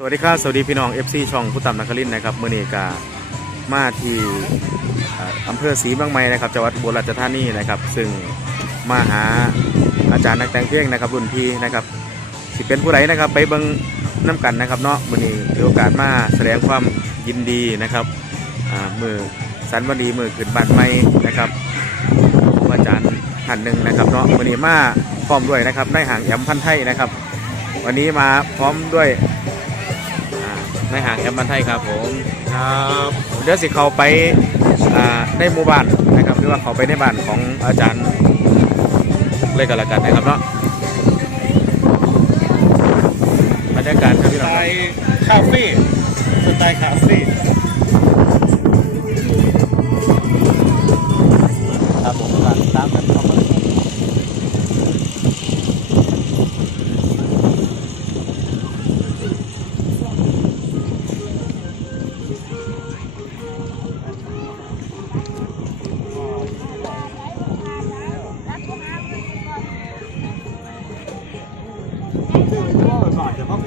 สวัสดีครับ สวัสดีพี่น้อง FC ช่องผู้ต่ำนักคลินทร์นะครับเมื่อนี้กามาที่อำเภอศรีบางไม้นะครับจังหวัดอุบลราชธานีนะครับ ซึ่งมาหาอาจารย์นักแต่งเพลงนะครับรุ่นพี่นะครับสิเป็นผู้ใดนะครับไปเบิ่งน้ำกันนะครับเนาะมื่อนี้ถือโอกาสมาแสดงความยินดีนะครับมือสันวันดีมือขึ้นบ้านใหม่นะครับอาจารย์ท่านหนึ่งนะครับเนาะมื่อนี้มาพร้อมด้วยนะครับได้ห่างแอมพันไทยนะครับ วันนี้มาพร้อมด้วย ในห่างแอมบันไทยครับผมครับเดี๋ยวสิเขาไปอ่าในหมู่บ้านนะครับหรือว่าเขาไปในบ้านของอาจารย์เลยกันละกันนะครับเนาะบรรยากาศครับพี่สน้องไตครับล์คาเฟ่สไตล์คาเฟ่ Right, I'm up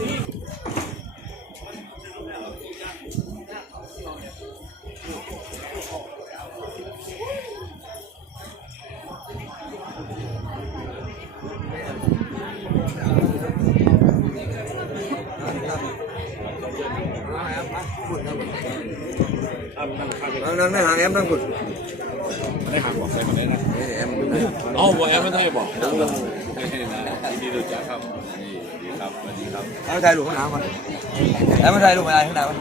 Thank you. นั่งนั่งไม่ห่างแอมนั่งกุดได้หางบอกใส่มาได้นะแอมอ๋อบอกแอมไม่ใช่บอกไม่ใช่นะยินดีรู้จักครับนี่ดีครับสวัสดีครับแอมถ่ายรูปข้างหน้าก่อนแอมมาถ่ายรูปอะไรข้างหน้าก่อน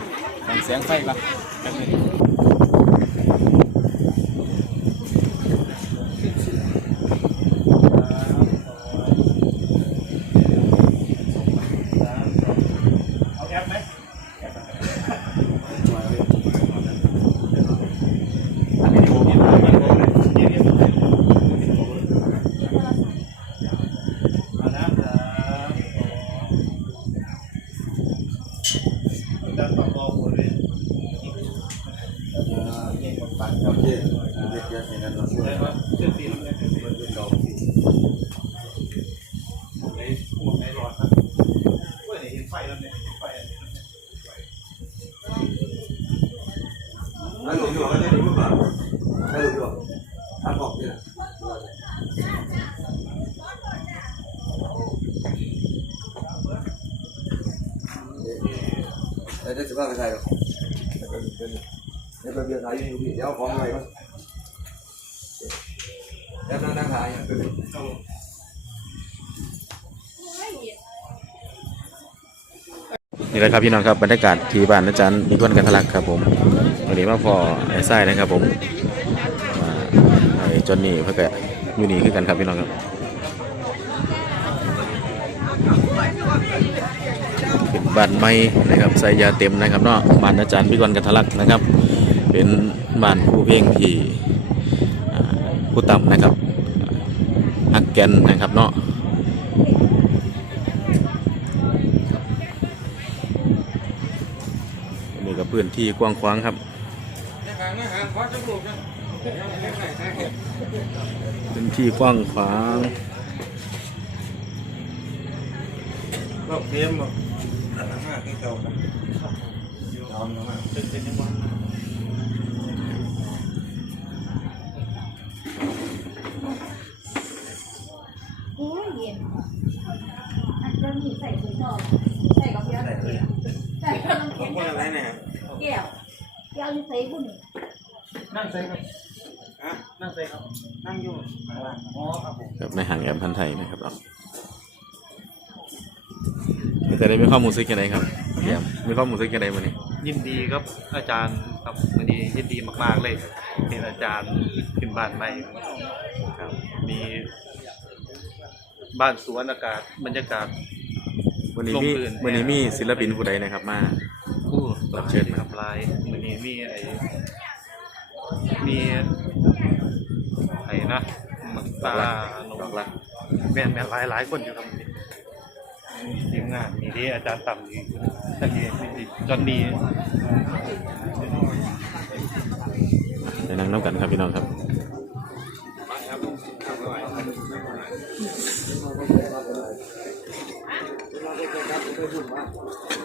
ฟังเสียงไฟครับแป๊บนึง โอเคเดี๋ยวเดี๋ยวเห็นกันเราช่วยถ่ายรูปอยู่ถ่ายรูปอยู่ถ่ายรูปอยู่ทำออกนี่แหละ เดี๋ยวจะว่าไปถ่ายหรอกเดี๋ยวไปเบียร์ถ่ายอยู่พี่เดี๋ยวของ นี่แหละครับพี่น้องครับบรรยากาศที่บ้านอาจารย์นิพนธ์กันทะลักครับผมวันนี้มาพอไอ้ไส้นะครับผมมาไอ้จอนนี่เพื่อแกอยู่นี่คือกันครับพี่น้องครับเป็นบ้านไม้นะครับใส่ยาเต็มนะครับเนาะบ้านอาจารย์พิกรกันทะลักนะครับ เป็นบ้านผู้เพ่งที่ผู้ต่ำนะครับฮักแกนนะครับเนาะ นี่ก็พื้นที่กว้างขวางครับพื้นที่กว้างขวางรอบเกมแบบห้าที่เก่าครับยอมนะโอ้ยเย็นอันจะมีใส่ถุงทอก ใส่กับน้ำแข็งคนอะไรเนี่ยแก้วแก้วที่ใส่บุญนั่งใส่ครับนั่งใส่ครับ นั่งอยู่อ๋อครับผมครับในห่างแอมพันไทยนะครับเราจะได้มีข้อมูลซึกยังไงครับแอมมีข้อมูลซึกยังไงวันนี้ยินดีครับอาจารย์ครับวันนี้ยินดีมาก ๆเลยเห็นอาจารย์ขึ้นบ้านใหม่ครับมีบ้านสวนอากาศบรรยากาศวันนี้ลงมีพื้นวันนี้มีศิลปินผู้ใดนะครับมาผู้ รับเชิญมาครับลายวันนี้มีไอ้มีไอ้นะมักตาดอกรักแม่นแม่นหลายหลายคนอยู่ครับทีมงานมีที่อาจารย์ต่ำนี่ท่านนี้จอนนี่ไปนั่งน้ำกันครับพี่น้องครับเ